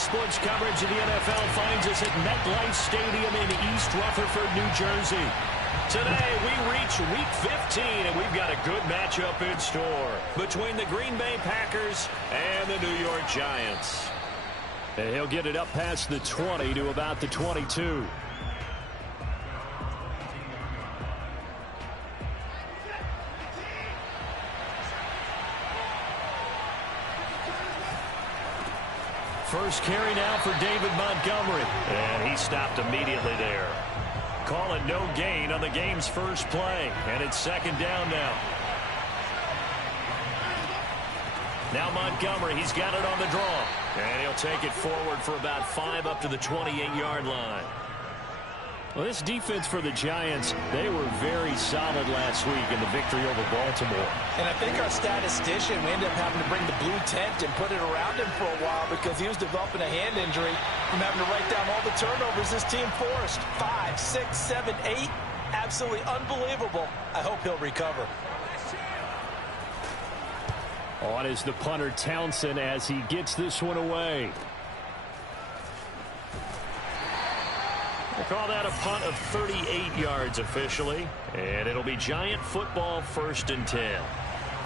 sports coverage of the NFL finds us at MetLife Stadium in East Rutherford, New Jersey. Today, we reach Week 15, and we've got a good matchup in store between the Green Bay Packers and the New York Giants. And he'll get it up past the 20 to about the 22. First carry now for David Montgomery. And he stopped immediately there. Call it no gain on the game's first play. And it's second down now. Now Montgomery, he's got it on the draw. And he'll take it forward for about 5 up to the 28-yard line. Well, this defense for the Giants, they were very solid last week in the victory over Baltimore. And I think our statistician, we ended up having to bring the blue tent and put it around him for a while because he was developing a hand injury from having to write down all the turnovers this team forced. 5, 6, 7, 8. Absolutely unbelievable. I hope he'll recover. On is the punter Townsend as he gets this one away. We'll call that a punt of 38 yards officially. And it'll be Giant football, 1st and 10.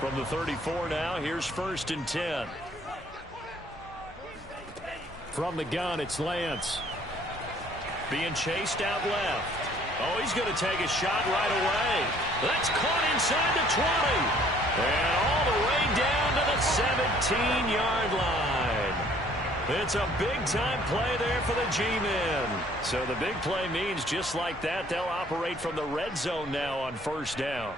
From the 34 now, here's 1st and 10. From the gun, it's Lance. Being chased out left. Oh, he's going to take a shot right away. That's caught inside the 20. And all the way down to the 17-yard line. It's a big-time play there for the G-men. So the big play means just like that, they'll operate from the red zone now on 1st down.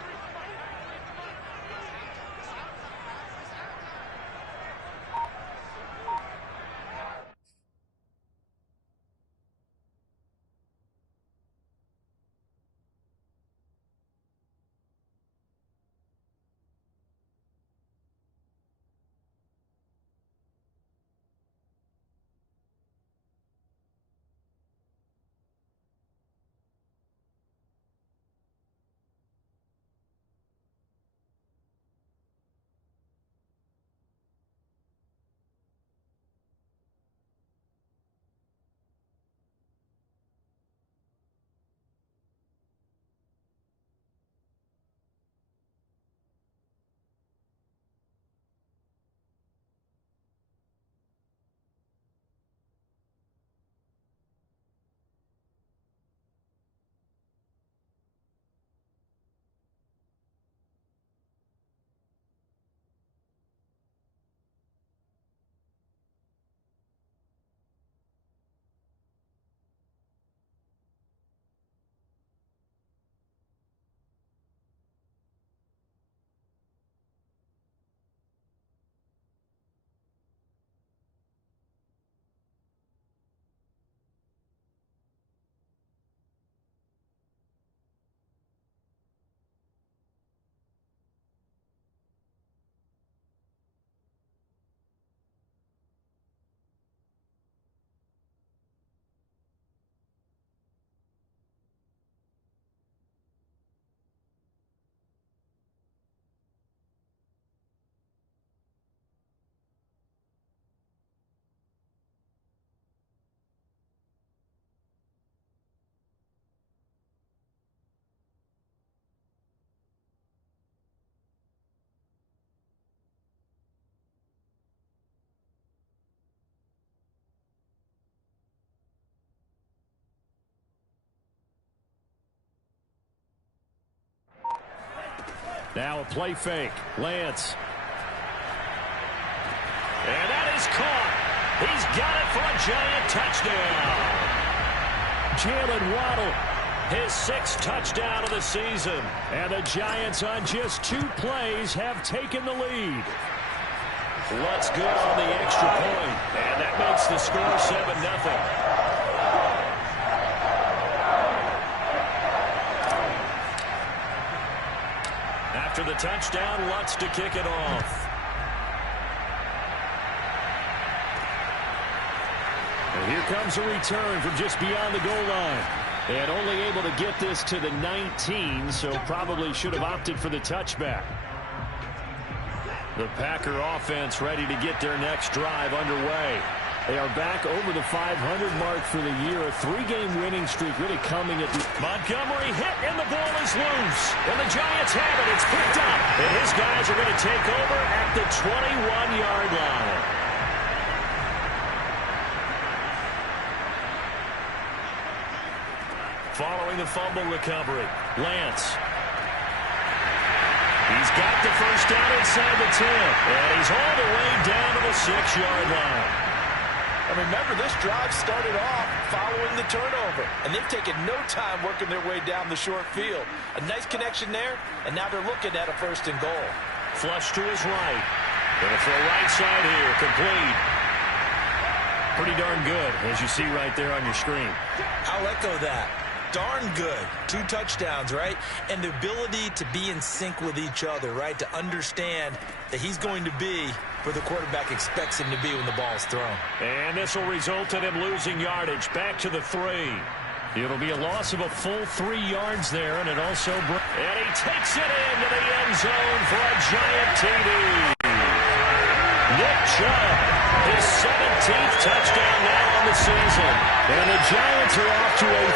Now a play fake. Lance. And that is caught. He's got it for a Giant touchdown. Jalen Waddle, his 6th touchdown of the season. And the Giants on just 2 plays have taken the lead. What's good on the extra point? And that makes the score 7-0. After the touchdown, Lutz to kick it off. And here comes a return from just beyond the goal line. And only able to get this to the 19, so probably should have opted for the touchback. The Packer offense ready to get their next drive underway. They are back over the 500 mark for the year. A 3-game winning streak really coming at the... Montgomery hit, and the ball is loose. And the Giants have it. It's picked up. And his guys are going to take over at the 21-yard line. Following the fumble recovery, Lance. He's got the first down inside the 10. And he's all the way down to the 6-yard line. And remember, this drive started off following the turnover. And they've taken no time working their way down the short field. A nice connection there, and now they're looking at a 1st and goal. Flush to his right. Gonna throw right side here, complete. Pretty darn good, as you see right there on your screen. I'll echo that. Darn good. 2 touchdowns, right? And the ability to be in sync with each other, right? To understand that he's going to be where the quarterback expects him to be when the ball is thrown. And this will result in him losing yardage back to the 3. It'll be a loss of a full 3 yards there, and it also... And he takes it into the end zone for a giant TD. Nick Chubb, his 17th touchdown now on the season. And the Giants are off to a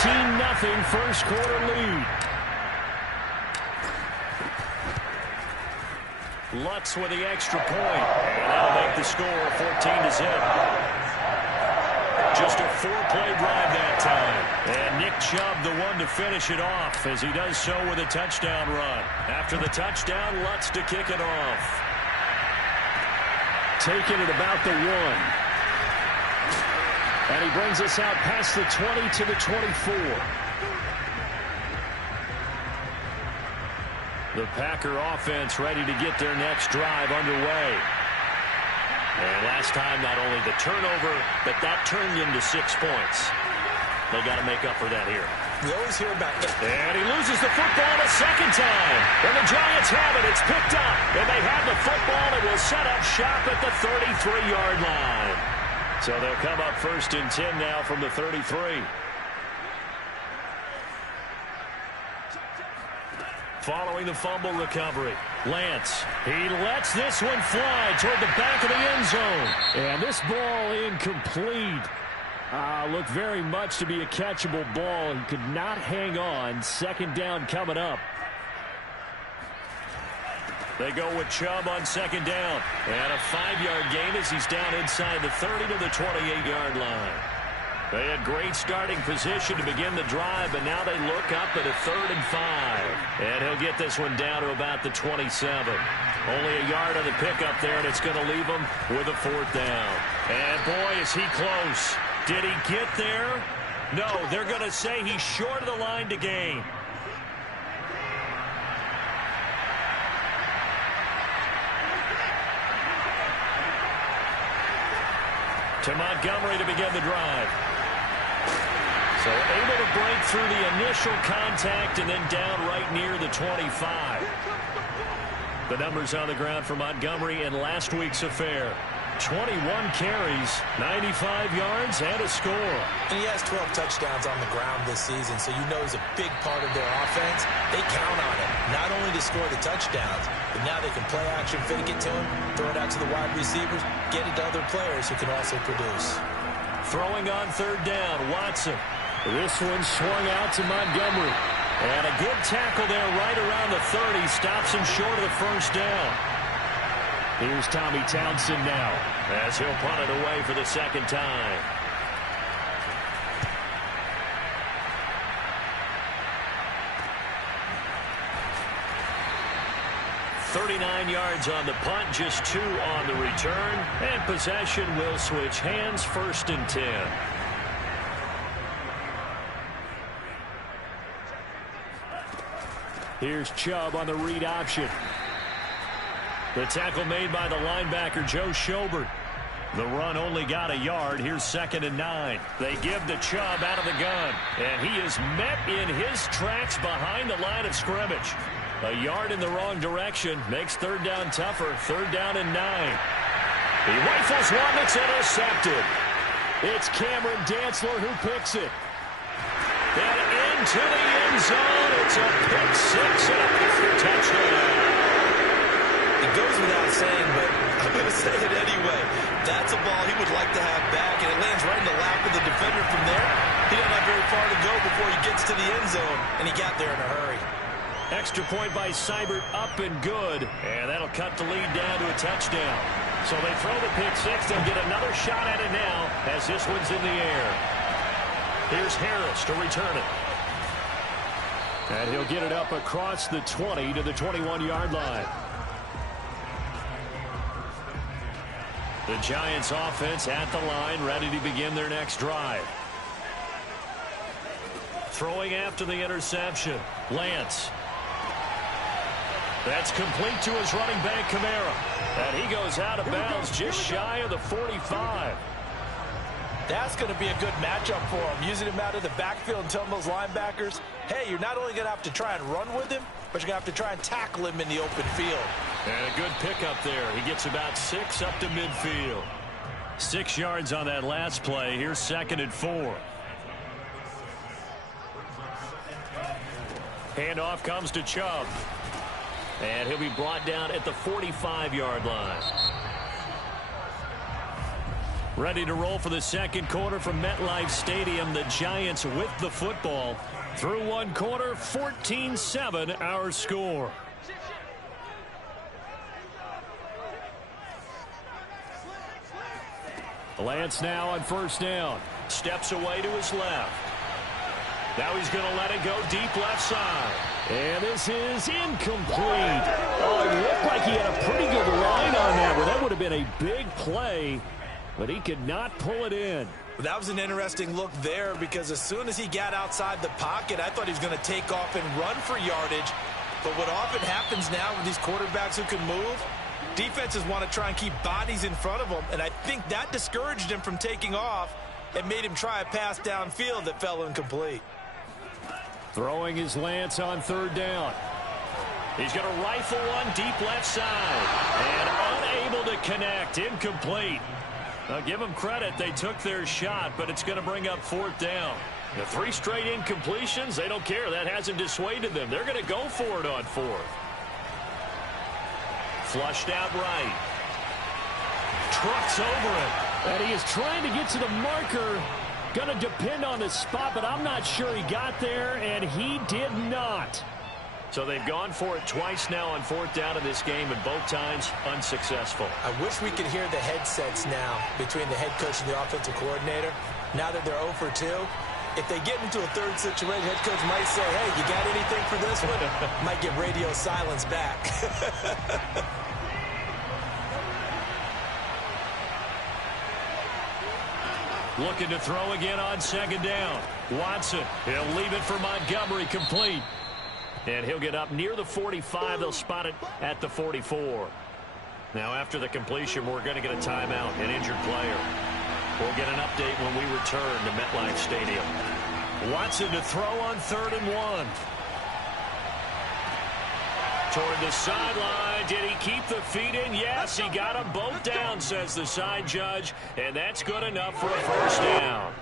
13-0 first quarter lead. Lutz with the extra point. And that'll make the score 14-0. Just a 4-play drive that time. And Nick Chubb the one to finish it off as he does so with a touchdown run. After the touchdown, Lutz to kick it off. Taking it about the 1. And he brings us out past the 20 to the 24. The Packer offense ready to get their next drive underway. And last time, not only the turnover, but that turned into 6 points. They got to make up for that here. We always hear about it. And he loses the football a second time. And the Giants have it. It's picked up. And they have the football and will set up shop at the 33-yard line. So they'll come up 1st and 10 now from the 33. Following the fumble recovery, Lance, he lets this one fly toward the back of the end zone. And this ball incomplete. Looked very much to be a catchable ball. He could not hang on. 2nd down coming up. They go with Chubb on 2nd down. And a 5-yard gain as he's down inside the 30 to the 28-yard line. They had great starting position to begin the drive, but now they look up at a 3rd and 5. And he'll get this one down to about the 27. Only a yard on the pickup there, and it's going to leave him with a 4th down. And boy, is he close. Did he get there? No, they're going to say he's short of the line to gain. To Montgomery to begin the drive. So able to break through the initial contact and then down right near the 25. The numbers on the ground for Montgomery in last week's affair. 21 carries, 95 yards, and a score. And he has 12 touchdowns on the ground this season, so you know he's a big part of their offense. They count on him, not only to score the touchdowns, but now they can play action, fake it to him, throw it out to the wide receivers, get it to other players who can also produce. Throwing on 3rd down, Watson. This one swung out to Montgomery. And a good tackle there right around the 30. Stops him short of the 1st down. Here's Tommy Townsend now as he'll punt it away for the 2nd time. .39 yards on the punt, just 2 on the return. And possession will switch hands, 1st and 10. Here's Chubb on the read option. The tackle made by the linebacker, Joe Schobert. The run only got a yard. Here's 2nd and 9. They give the Chubb out of the gun. And he is met in his tracks behind the line of scrimmage. A yard in the wrong direction. Makes 3rd down tougher. 3rd down and 9. He rifles one that's intercepted. It's Cameron Dantzler who picks it. And into the end zone. It's a pick 6 and a Packer touchdown. It goes without saying, but I I'm going to say it anyway. That's a ball he would like to have back, and it lands right in the lap of the defender from there. He doesn't have very far to go before he gets to the end zone, and he got there in a hurry. Extra point by Seibert, up and good. And that'll cut the lead down to a touchdown. So they throw the pick six. They'll get another shot at it now as this one's in the air. Here's Harris to return it. And he'll get it up across the 20 to the 21-yard line. The Giants offense at the line, ready to begin their next drive. Throwing after the interception, Lance. That's complete to his running back, Kamara. And he goes out of bounds just shy of the 45. That's going to be a good matchup for him, using him out of the backfield and telling those linebackers, hey, you're not only going to have to try and run with him, but you're going to have to try and tackle him in the open field. And a good pickup there. He gets about 6 up to midfield. 6 yards on that last play. Here's 2nd and 4. Handoff comes to Chubb. And he'll be brought down at the 45-yard line. Ready to roll for the second quarter from MetLife Stadium. The Giants with the football. Through one quarter, 14-7 our score. Lance now on first down. Steps away to his left. Now he's going to let it go deep left side. And this is incomplete. Oh, it looked like he had a pretty good line on that one. That would have been a big play, but he could not pull it in. That was an interesting look there because as soon as he got outside the pocket, I thought he was going to take off and run for yardage. But what often happens now with these quarterbacks who can move, defenses want to try and keep bodies in front of them, and I think that discouraged him from taking off and made him try a pass downfield that fell incomplete. Throwing his Lance on third down. He's going to rifle one deep left side. And unable to connect. Incomplete. Now give them credit. They took their shot, but it's going to bring up 4th down. The 3 straight incompletions, they don't care. That hasn't dissuaded them. They're going to go for it on 4th. Flushed out right. Trucks over it. And he is trying to get to the marker. Going to depend on the spot, but I'm not sure he got there, and he did not. So they've gone for it twice now on 4th down in this game, and both times unsuccessful. I wish we could hear the headsets now between the head coach and the offensive coordinator. Now that they're 0 for 2, if they get into a third situation, head coach might say, hey, you got anything for this one? Might get radio silence back. Looking to throw again on 2nd down. Watson, he'll leave it for Montgomery, complete. And he'll get up near the 45. They'll spot it at the 44. Now after the completion, we're going to get a timeout, an injured player. We'll get an update when we return to MetLife Stadium. Watson to throw on 3rd and 1. Toward the sideline. Did he keep the feet in? Yes, he got them both down, says the side judge. And that's good enough for a first down.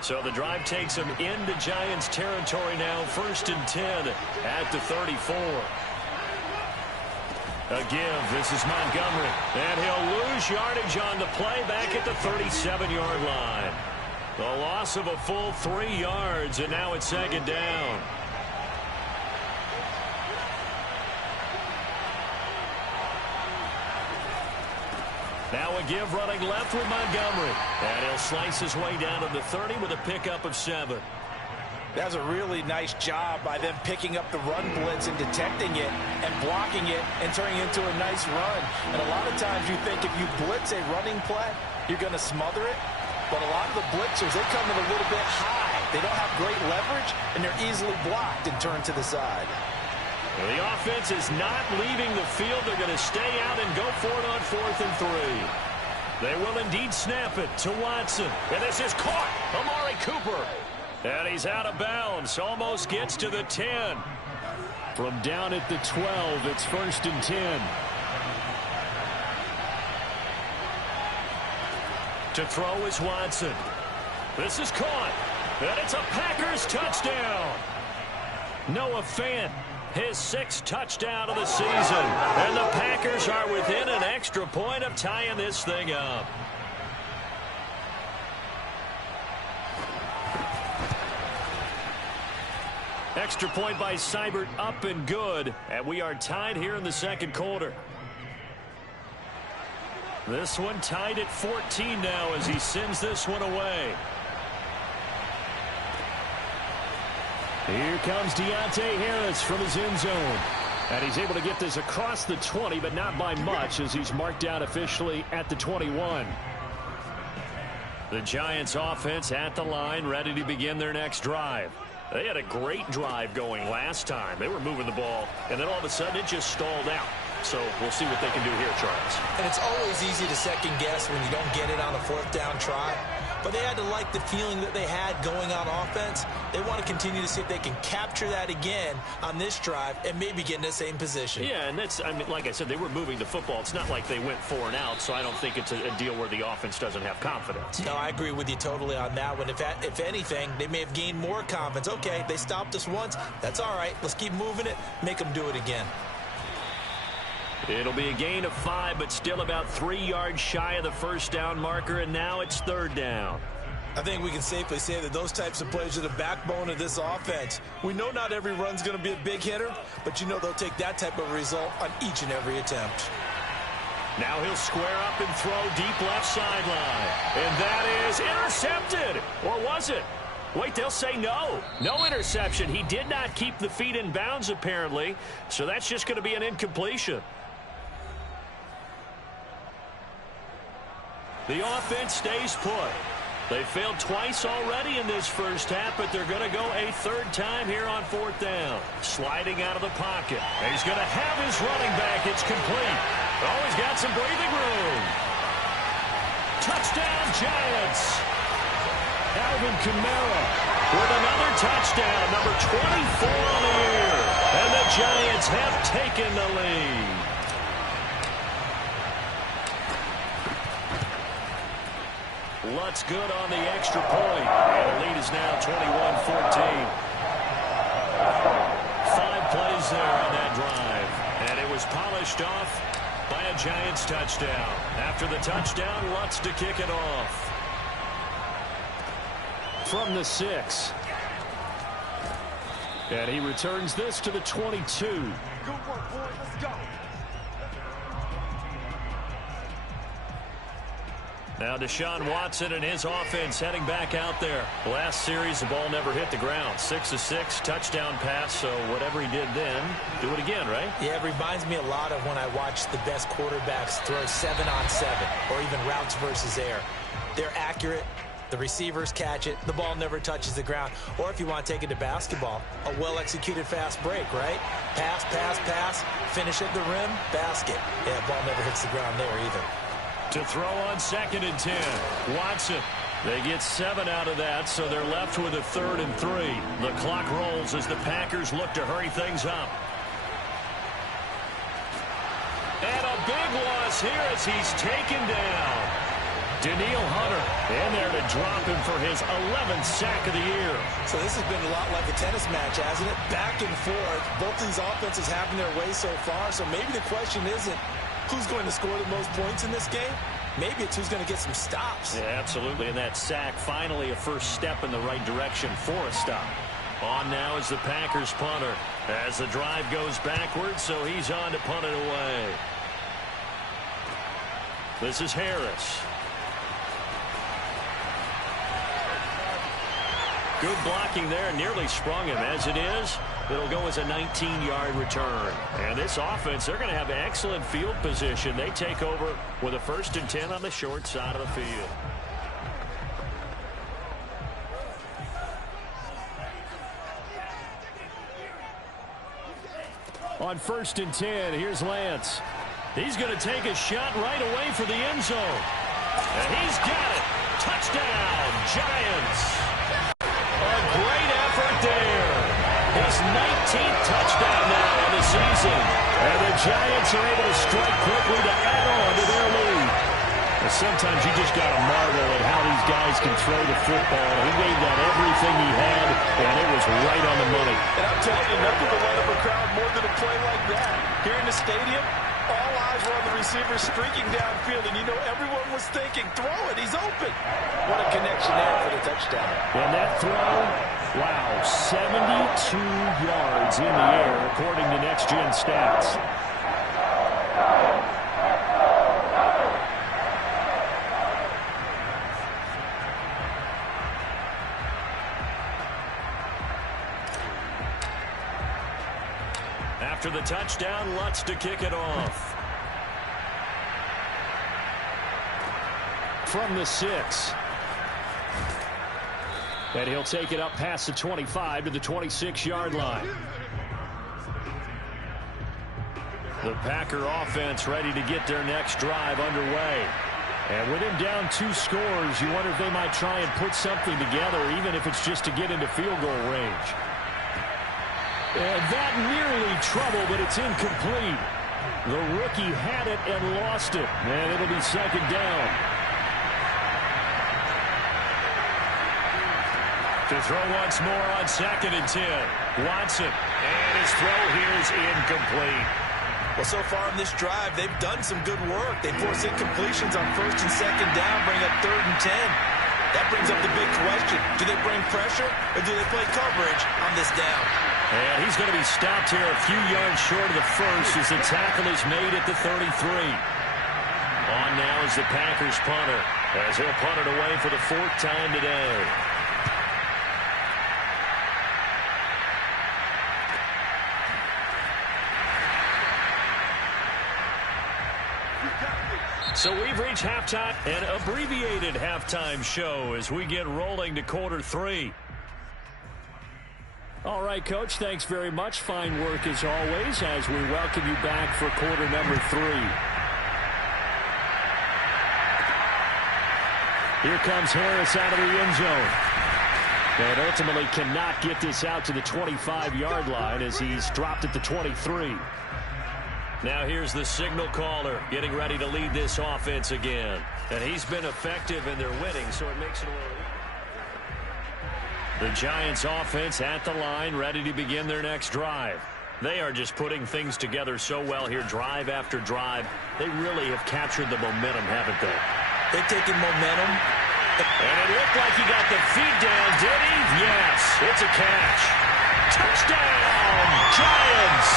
So the drive takes him into Giants territory now. 1st and 10 at the 34. A give. This is Montgomery. And he'll lose yardage on the play back at the 37-yard line. The loss of a full 3 yards, and now it's 2nd down. Now a give running left with Montgomery. And he'll slice his way down to the 30 with a pickup of 7. That's a really nice job by them picking up the run blitz and detecting it and blocking it and turning it into a nice run. And a lot of times you think if you blitz a running play, you're going to smother it. But a lot of the blitzers, they come in a little bit high. They don't have great leverage, and they're easily blocked and turned to the side. Well, the offense is not leaving the field. They're going to stay out and go for it on 4th and 3. They will indeed snap it to Watson. And this is caught. Amari Cooper. And he's out of bounds. Almost gets to the 10. From down at the 12, it's 1st and 10. To throw is Watson. This is caught. And it's a Packers touchdown. Noah Fant His 6th touchdown of the season. And the Packers are within an extra point of tying this thing up. Extra point by Seibert, up and good. And we are tied here in the second quarter. This one tied at 14 now as he sends this one away. Here comes Deontay Harris from his end zone. And he's able to get this across the 20, but not by much as he's marked out officially at the 21. The Giants offense at the line, ready to begin their next drive. They had a great drive going last time. They were moving the ball, and then all of a sudden it just stalled out. So we'll see what they can do here, Charles. And it's always easy to second guess when you don't get it on a 4th down try. But they had to like the feeling that they had going on offense. They want to continue to see if they can capture that again on this drive and maybe get in the same position. Yeah, and that's, I mean, like I said, they were moving the football. It's not like they went 4 and out, so I don't think it's a deal where the offense doesn't have confidence. No, I agree with you totally on that one. If anything, they may have gained more confidence. Okay, they stopped us once. That's all right. Let's keep moving it. Make them do it again. It'll be a gain of 5, but still about 3 yards shy of the 1st down marker, and now it's 3rd down. I think we can safely say that those types of plays are the backbone of this offense. We know not every run's going to be a big hitter, but you know they'll take that type of result on each and every attempt. Now he'll square up and throw deep left sideline. And that is intercepted. Or was it? Wait, they'll say no. No interception. He did not keep the feet in bounds, apparently. So that's just going to be an incompletion. The offense stays put. They failed twice already in this first half, but they're going to go a 3rd time here on 4th down. Sliding out of the pocket. He's going to have his running back. It's complete. Oh, he's got some breathing room. Touchdown, Giants. Alvin Kamara with another touchdown, number 24 on the year. And the Giants have taken the lead. Lutz good on the extra point. And the lead is now 21-14. 5 plays there on that drive. And it was polished off by a Giants touchdown. After the touchdown, Lutz to kick it off. From the 6. And he returns this to the 22. Good work, boys. Let's go. Now Deshaun Watson and his offense heading back out there. Last series, the ball never hit the ground. 6 of 6, touchdown pass. So whatever he did then, do it again, right? Yeah, it reminds me a lot of when I watch the best quarterbacks throw 7-on-7 or even routes versus air. They're accurate. The receivers catch it. The ball never touches the ground. Or if you want to take it to basketball, a well-executed fast break, right? Pass, pass, pass, finish at the rim, basket. Yeah, the ball never hits the ground there either. To throw on 2nd and 10. Watson. They get 7 out of that, so they're left with a 3rd and 3. The clock rolls as the Packers look to hurry things up. And a big loss here as he's taken down. Daniil Hunter in there to drop him for his 11th sack of the year. So this has been a lot like a tennis match, hasn't it? Back and forth. Both these offenses having their way so far, so maybe the question isn't who's going to score the most points in this game. Maybe it's who's going to get some stops. Yeah, absolutely. And that sack, finally a first step in the right direction for a stop. On now is the Packers punter as the drive goes backwards, so he's on to punt it away. This is Harris. Good blocking there, nearly sprung him. As it is, it'll go as a 19-yard return. And this offense, they're going to have excellent field position. They take over with a 1st and 10 on the short side of the field. On 1st and 10, here's Lance. He's going to take a shot right away for the end zone. And he's got it. Touchdown, Giants. A great effort there. His 19th touchdown now on the season. And the Giants are able to strike quickly to add on to their lead. And sometimes you just got to marvel at how these guys guys can throw the football. He gave that everything he had, and it was right on the money. And I'm telling you, nothing will light up a crowd more than a play like that. Here in the stadium, all eyes were on the receiver streaking downfield, and you know everyone was thinking, throw it, he's open. What a connection there for the touchdown. And that throw, wow, 72 yards in the air, according to Next Gen Stats. After the touchdown, Lutz to kick it off. From the 6. And he'll take it up past the 25 to the 26-yard line. The Packer offense ready to get their next drive underway. And with him down 2 scores, you wonder if they might try and put something together, even if it's just to get into field goal range. And that nearly trouble, but it's incomplete. The rookie had it and lost it. And it'll be second down. To throw once more on 2nd and 10. Watson. And his throw here is incomplete. Well, so far in this drive, they've done some good work. They force incompletions on 1st and 2nd down, bring up 3rd and 10. That brings up the big question. Do they bring pressure or do they play coverage on this down? And he's going to be stopped here a few yards short of the first as the tackle is made at the 33. On now is the Packers punter as he'll punt it away for the 4th time today. So we've reached halftime, an abbreviated halftime show as we get rolling to quarter 3. All right, Coach, thanks very much. Fine work as always as we welcome you back for quarter number 3. Here comes Harris out of the end zone. And ultimately cannot get this out to the 25-yard line as he's dropped at the 23. Now here's the signal caller getting ready to lead this offense again. And he's been effective and they're winning, so it makes it a little... The Giants offense at the line, ready to begin their next drive. They are just putting things together so well here, drive after drive. They really have captured the momentum, haven't they? They've taken momentum. And it looked like he got the feed down, did he? Yes, it's a catch. Touchdown, Giants!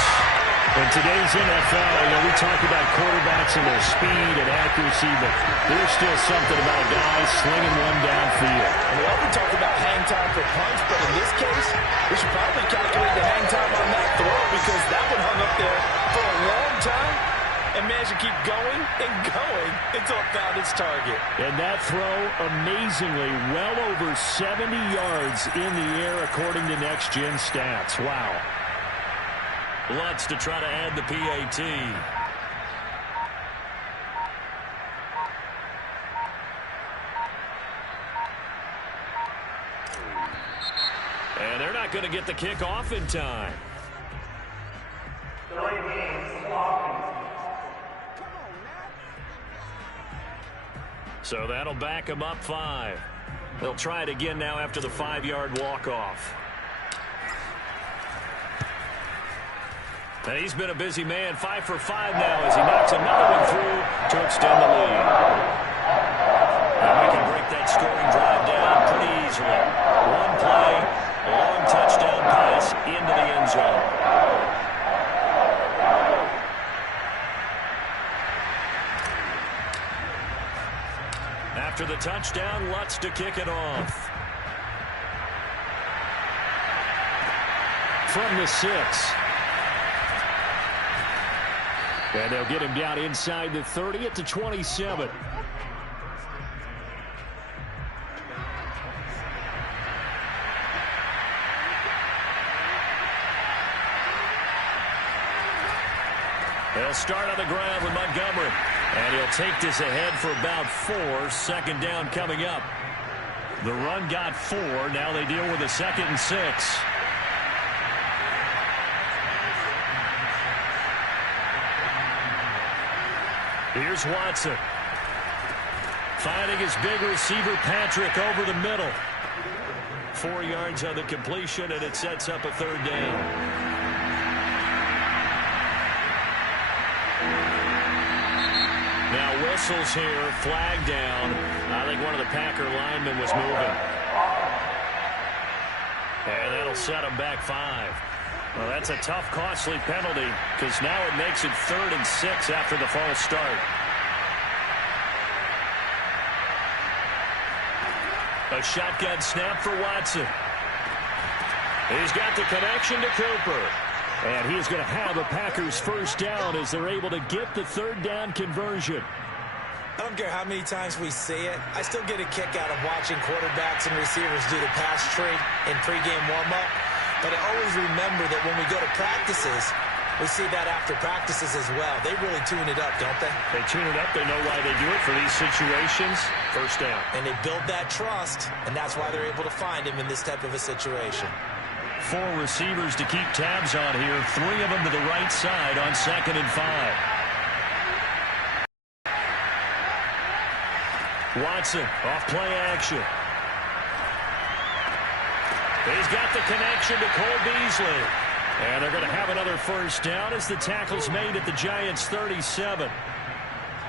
In today's NFL, we talk about quarterbacks and their speed and accuracy, but there's still something about a guy slinging one downfield. And we often talk about hang time for punts, but in this case, we should probably calculate the hang time on that throw because that one hung up there for a long time and managed to keep going and going until it found its target. And that throw, amazingly, well over 70 yards in the air according to Next Gen Stats. Wow. Lutz to try to add the PAT. And they're not going to get the kick off in time. So that'll back them up 5. They'll try it again now after the 5-yard walk-off. And he's been a busy man, 5 for 5 now as he knocks another one through to extend the lead. And we can break that scoring drive down pretty easily. One play, a long touchdown pass into the end zone. After the touchdown, Lutz to kick it off. From the 6. And they'll get him down inside the 30 at the 27. They'll start on the ground with Montgomery. And he'll take this ahead for about 4. 2nd down coming up. The run got 4. Now they deal with a 2nd and 6. Here's Watson. Finding his big receiver, Patrick, over the middle. 4 yards on the completion, and it sets up a third down. Now whistles here, flag down. I think one of the Packer linemen was moving. And that'll set him back 5. Well, that's a tough, costly penalty because now it makes it 3rd and 6 after the false start. A shotgun snap for Watson. He's got the connection to Cooper. And he's going to have a Packers first down as they're able to get the 3rd down conversion. I don't care how many times we see it. I still get a kick out of watching quarterbacks and receivers do the pass tree in pregame warm-up. But I always remember that when we go to practices, we see that after practices as well. They really tune it up, don't they? They tune it up. They know why they do it for these situations. First down. And they build that trust, and that's why they're able to find him in this type of a situation. 4 receivers to keep tabs on here. 3 of them to the right side on 2nd and 5. Watson off play action. He's got the connection to Cole Beasley. And they're going to have another first down as the tackle's made at the Giants' 37.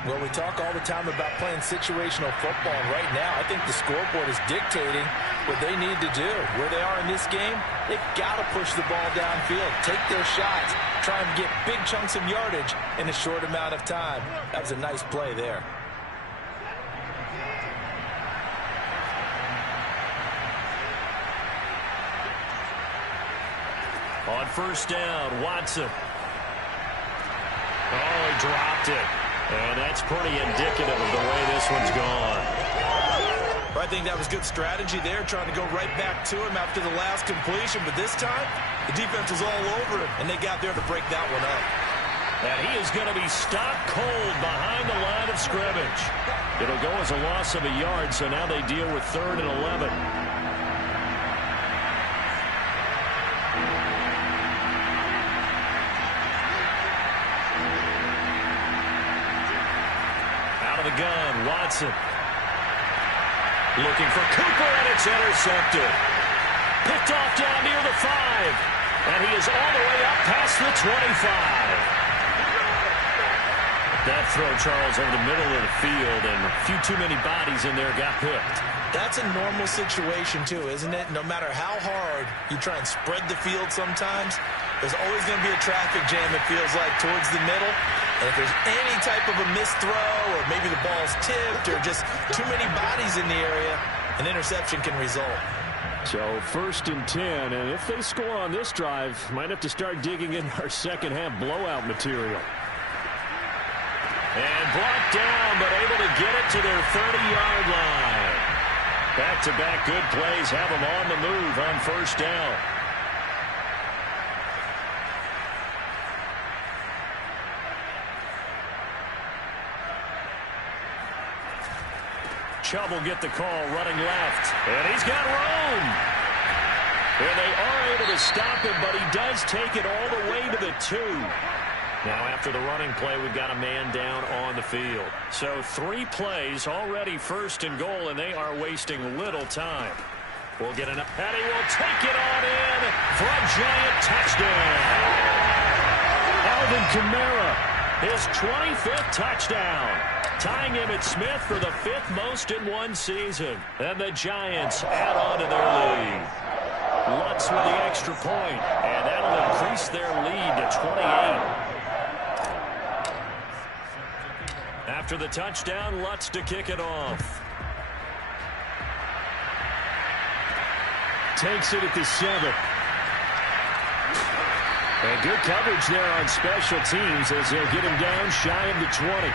Well, we talk all the time about playing situational football, and right now I think the scoreboard is dictating what they need to do. Where they are in this game, they've got to push the ball downfield, take their shots, try and get big chunks of yardage in a short amount of time. That was a nice play there. On first down, Watson. Oh, he dropped it. And that's pretty indicative of the way this one's gone. Well, I think that was good strategy there, trying to go right back to him after the last completion. But this time, the defense was all over him, and they got there to break that one up. And he is going to be stopped cold behind the line of scrimmage. It'll go as a loss of a yard, so now they deal with 3rd and 11. The gun, Watson. Looking for Cooper, and it's intercepted. Picked off down near the 5. And he is all the way up past the 25. That throw, Charles, over the middle of the field, and a few too many bodies in there got picked. That's a normal situation, too, isn't it? No matter how hard you try and spread the field sometimes, there's always going to be a traffic jam, it feels like, towards the middle. And if there's any type of a missed throw or maybe the ball's tipped or just too many bodies in the area, an interception can result. So 1st and 10, and if they score on this drive, might have to start digging in our second half blowout material. And brought down, but able to get it to their 30-yard line. Back-to-back good plays have them on the move on first down. Chubb will get the call running left. And he's got room. And they are able to stop him, but he does take it all the way to the 2. Now after the running play, we've got a man down on the field. So 3 plays, already 1st and goal, and they are wasting little time. We'll get an... And he will take it on in for a giant touchdown. Alvin Kamara, his 25th touchdown. Tying him at Smith for the 5th most in one season. And the Giants add on to their lead. Lutz with the extra point, and that'll increase their lead to 28. After the touchdown, Lutz to kick it off. Takes it at the 7. And good coverage there on special teams as they'll get him down shy of the 20.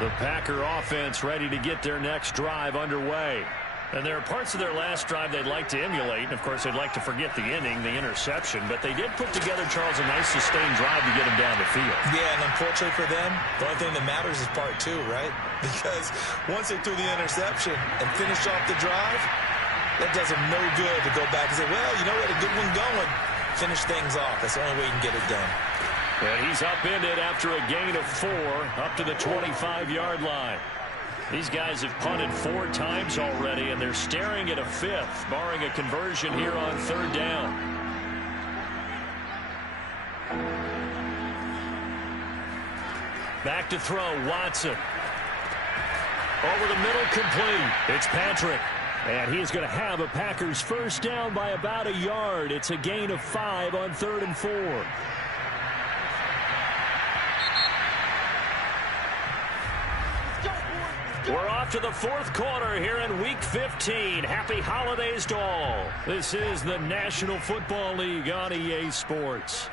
The Packer offense ready to get their next drive underway. And there are parts of their last drive they'd like to emulate. And, of course, they'd like to forget the inning, the interception. But they did put together, Charles, a nice sustained drive to get them down the field. Yeah, and unfortunately for them, the only thing that matters is part 2, right? Because once they threw the interception and finished off the drive, that does them no good to go back and say, well, you know what, a good one going. Finish things off. That's the only way you can get it done. And he's upended after a gain of 4 up to the 25-yard line. These guys have punted 4 times already, and they're staring at a 5th, barring a conversion here on 3rd down. Back to throw, Watson. Over the middle, complete. It's Patrick. And he's going to have a Packers first down by about a yard. It's a gain of 5 on 3rd and 4. We're off to the 4th quarter here in Week 15. Happy holidays to all. This is the National Football League on EA Sports.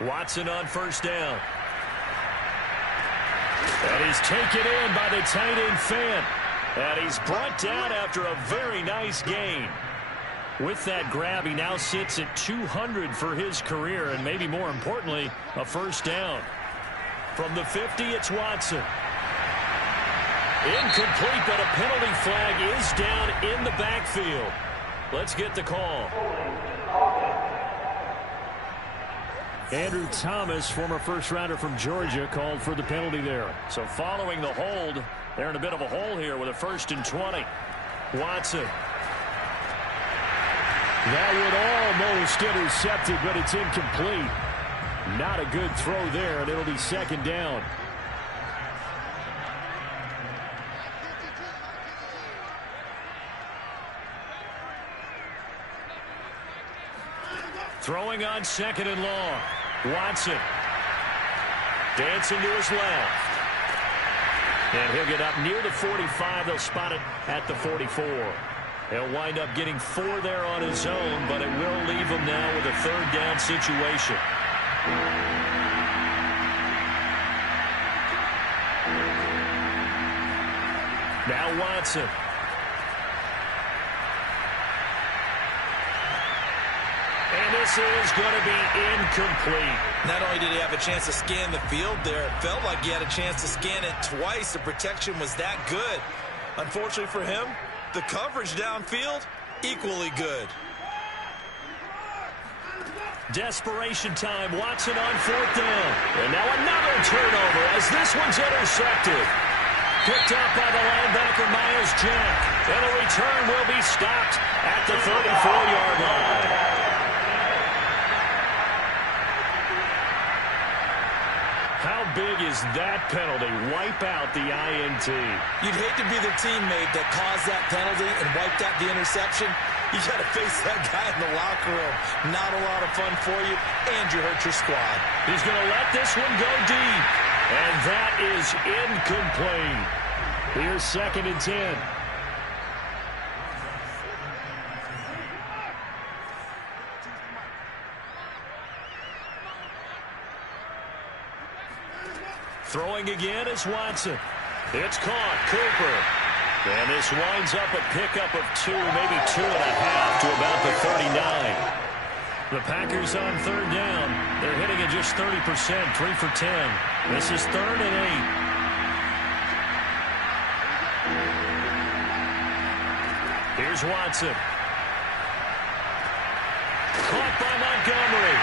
Watson on first down. And he's taken in by the tight end Fant. And he's brought down after a very nice gain. With that grab, he now sits at 200 for his career, and maybe more importantly, a first down. From the 50, it's Watson. Incomplete, but a penalty flag is down in the backfield. Let's get the call. Andrew Thomas, former first-rounder from Georgia, called for the penalty there. So following the hold, they're in a bit of a hole here with a 1st and 20. Watson. That would almost intercepted, but it's incomplete. Not a good throw there, and it'll be 2nd down. Throwing on 2nd and long. Watson. Dancing to his left. And he'll get up near the 45. They'll spot it at the 44. He'll wind up getting 4 there on his own, but it will leave him now with a 3rd down situation. Now Watson. And this is going to be incomplete. Not only did he have a chance to scan the field there, it felt like he had a chance to scan it twice. The protection was that good. Unfortunately for him, the coverage downfield, equally good. Desperation time. Watson on 4th down. And now another turnover as this one's intercepted. Picked up by the linebacker, Miles Jack. And a return will be stopped at the 34-yard line. How big is that penalty? Wipe out the INT. You'd hate to be the teammate that caused that penalty and wiped out the interception. You got to face that guy in the locker room. Not a lot of fun for you, and you hurt your squad. He's going to let this one go deep. And that is incomplete. Here's 2nd and 10. Throwing again is Watson. It's caught. Cooper. And this winds up a pickup of 2, maybe 2.5 to about the 39. The Packers on 3rd down. They're hitting at just 30%, 3 for 10. This is 3rd and 8. Here's Watson. Caught by Montgomery.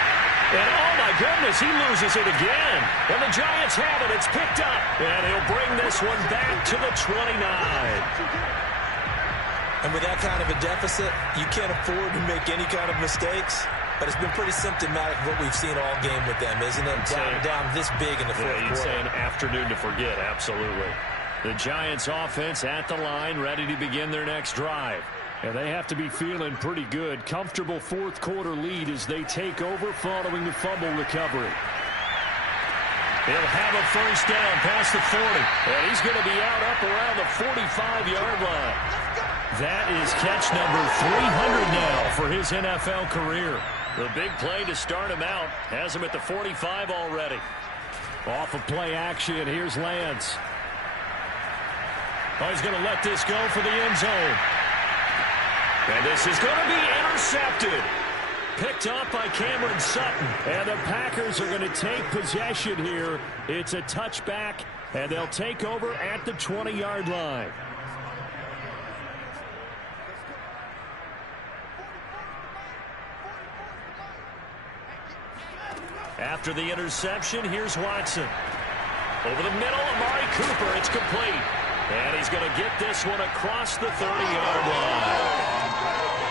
And oh my goodness, he loses it again. And the Giants have it. It's picked up. And he'll bring this one back to the 29. And with that kind of a deficit, you can't afford to make any kind of mistakes. But it's been pretty symptomatic of what we've seen all game with them, isn't it? Down this big in the 4th quarter. You'd say an afternoon to forget, absolutely. The Giants offense at the line, ready to begin their next drive. And they have to be feeling pretty good. Comfortable 4th quarter lead as they take over following the fumble recovery. He'll have a first down past the 40. And he's going to be out up around the 45-yard line. That is catch number 300 now for his NFL career. The big play to start him out has him at the 45 already. Off of play action, here's Lance. Oh, he's going to let this go for the end zone. And this is going to be intercepted. Picked up by Cameron Sutton. And the Packers are going to take possession here. It's a touchback, and they'll take over at the 20-yard line. After the interception, here's Watson. Over the middle, Amari Cooper. It's complete. And he's going to get this one across the 30-yard line.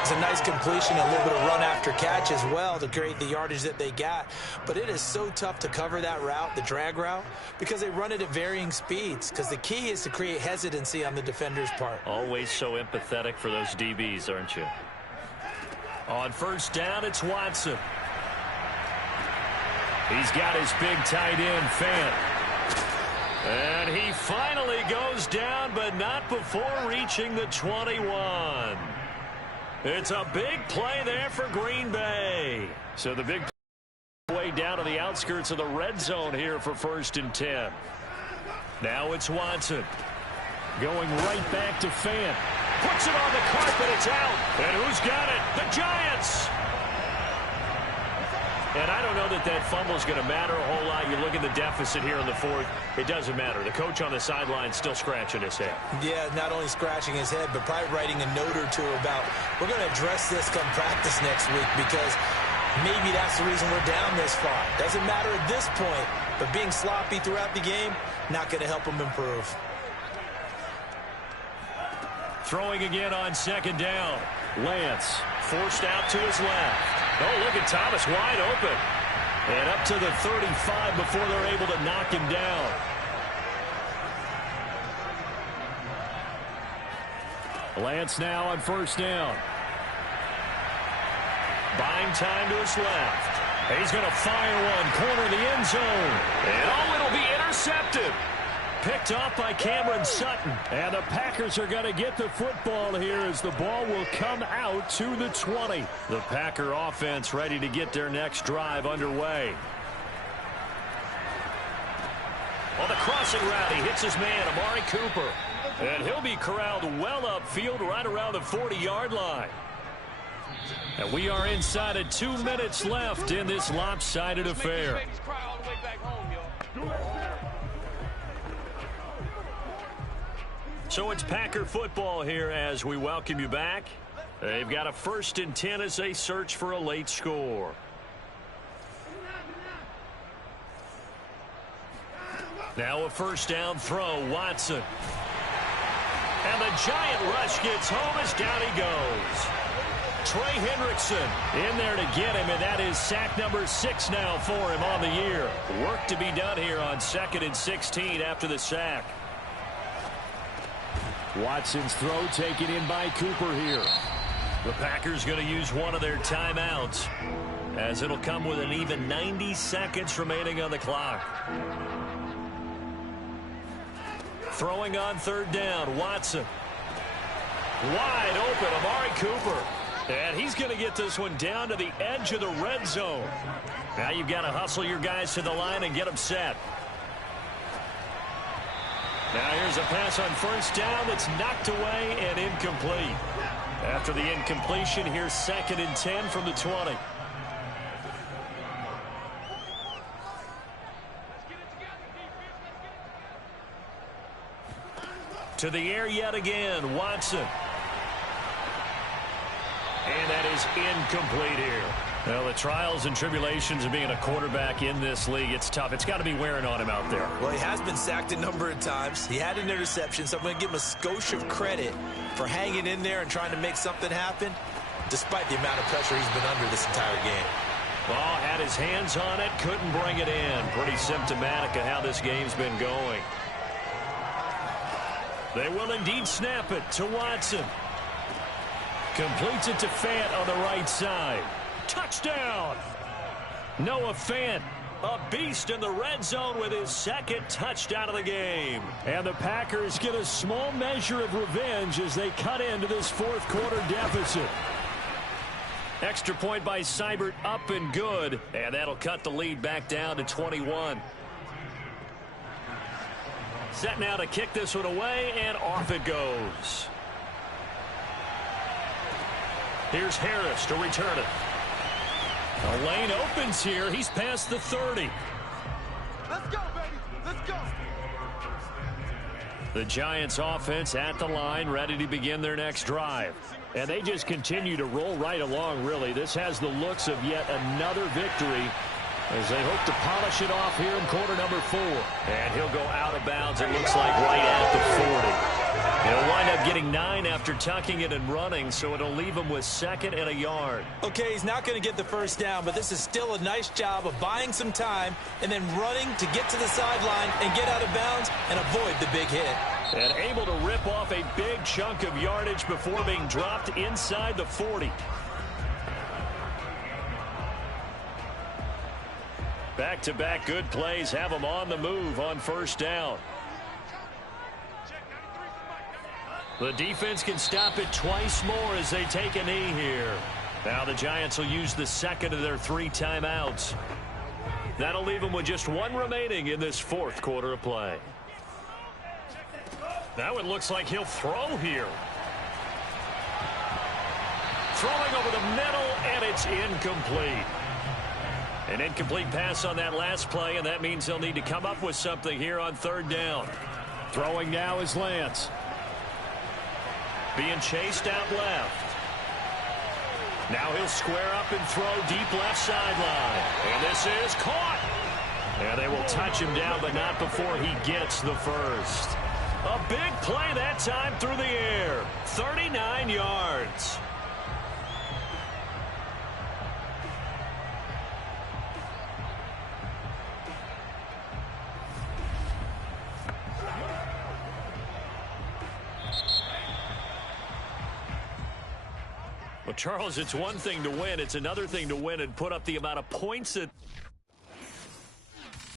It's a nice completion, a little bit of run after catch as well to create the yardage that they got. But it is so tough to cover that route, the drag route, because they run it at varying speeds. Because the key is to create hesitancy on the defender's part. Always so empathetic for those DBs, aren't you? On first down, it's Watson. He's got his big tight end, Fant. And he finally goes down, but not before reaching the 21. It's a big play there for Green Bay. So the big way down to the outskirts of the red zone here for 1st and 10. Now it's Watson. Going right back to Fant. Puts it on the carpet. It's out. And who's got it? The Giants. And I don't know that that fumble is going to matter a whole lot. You look at the deficit here in the 4th. It doesn't matter. The coach on the sideline still scratching his head. Yeah, not only scratching his head, but probably writing a note or two about, we're going to address this come practice next week because maybe that's the reason we're down this far. Doesn't matter at this point, but being sloppy throughout the game, not going to help him improve. Throwing again on 2nd down. Lance forced out to his left. Oh, look at Thomas wide open. And up to the 35 before they're able to knock him down. Lance now on 1st down. Buying time to his left. He's going to fire one, corner of the end zone. And it'll be intercepted. Picked off by Cameron Sutton. And the Packers are going to get the football here as the ball will come out to the 20. The Packer offense ready to get their next drive underway. On the crossing route, he hits his man, Amari Cooper. And he'll be corralled well upfield right around the 40-yard line. And we are inside of 2 minutes left in this lopsided affair. So it's Packer football here as we welcome you back. They've got a 1st and 10 as they search for a late score. Now a 1st down throw, Watson. And the giant rush gets home as down he goes. Trey Hendrickson in there to get him, and that is sack number 6 now for him on the year. Work to be done here on 2nd and 16 after the sack. Watson's throw taken in by Cooper here. The Packers going to use one of their timeouts as it'll come with an even 90 seconds remaining on the clock. Throwing on 3rd down, Watson. Wide open, Amari Cooper. And he's going to get this one down to the edge of the red zone. Now you've got to hustle your guys to the line and get them set. Now here's a pass on 1st down that's knocked away and incomplete. After the incompletion, here's 2nd and 10 from the 20. To the air yet again, Watson. And that is incomplete here. Well, the trials and tribulations of being a quarterback in this league, it's tough. It's got to be wearing on him out there. Well, he has been sacked a number of times. He had an interception, so I'm going to give him a skosh of credit for hanging in there and trying to make something happen, despite the amount of pressure he's been under this entire game. Ball had his hands on it, couldn't bring it in. Pretty symptomatic of how this game's been going. They will indeed snap it to Watson. Completes it to Fant on the right side. Touchdown! Noah Fant, a beast in the red zone with his 2nd touchdown of the game. And the Packers get a small measure of revenge as they cut into this 4th quarter deficit. Extra point by Seibert, up and good. And that'll cut the lead back down to 21. Set now to kick this one away, and off it goes. Here's Harris to return it. The lane opens here. He's past the 30. Let's go, baby. Let's go. The Giants offense at the line, ready to begin their next drive. And they just continue to roll right along, really. This has the looks of yet another victory as they hope to polish it off here in quarter number 4. And he'll go out of bounds, it looks like, right at the 40. He'll wind up getting 9 after tucking it and running, so it'll leave him with 2nd and a yard. Okay, he's not going to get the first down, but this is still a nice job of buying some time and then running to get to the sideline and get out of bounds and avoid the big hit. And able to rip off a big chunk of yardage before being dropped inside the 40. Back-to-back good plays have him on the move on first down. The defense can stop it twice more as they take a knee here. Now the Giants will use the 2nd of their 3 timeouts. That'll leave them with just 1 remaining in this 4th quarter of play. Now it looks like he'll throw here. Throwing over the middle, and it's incomplete. An incomplete pass on that last play, and that means they'll need to come up with something here on 3rd down. Throwing now is Lance. Being chased out left. Now he'll square up and throw deep left sideline. And this is caught. And they will touch him down, but not before he gets the first. A big play that time through the air. 39 yards. Well, Charles, it's one thing to win. It's another thing to win and put up the amount of points that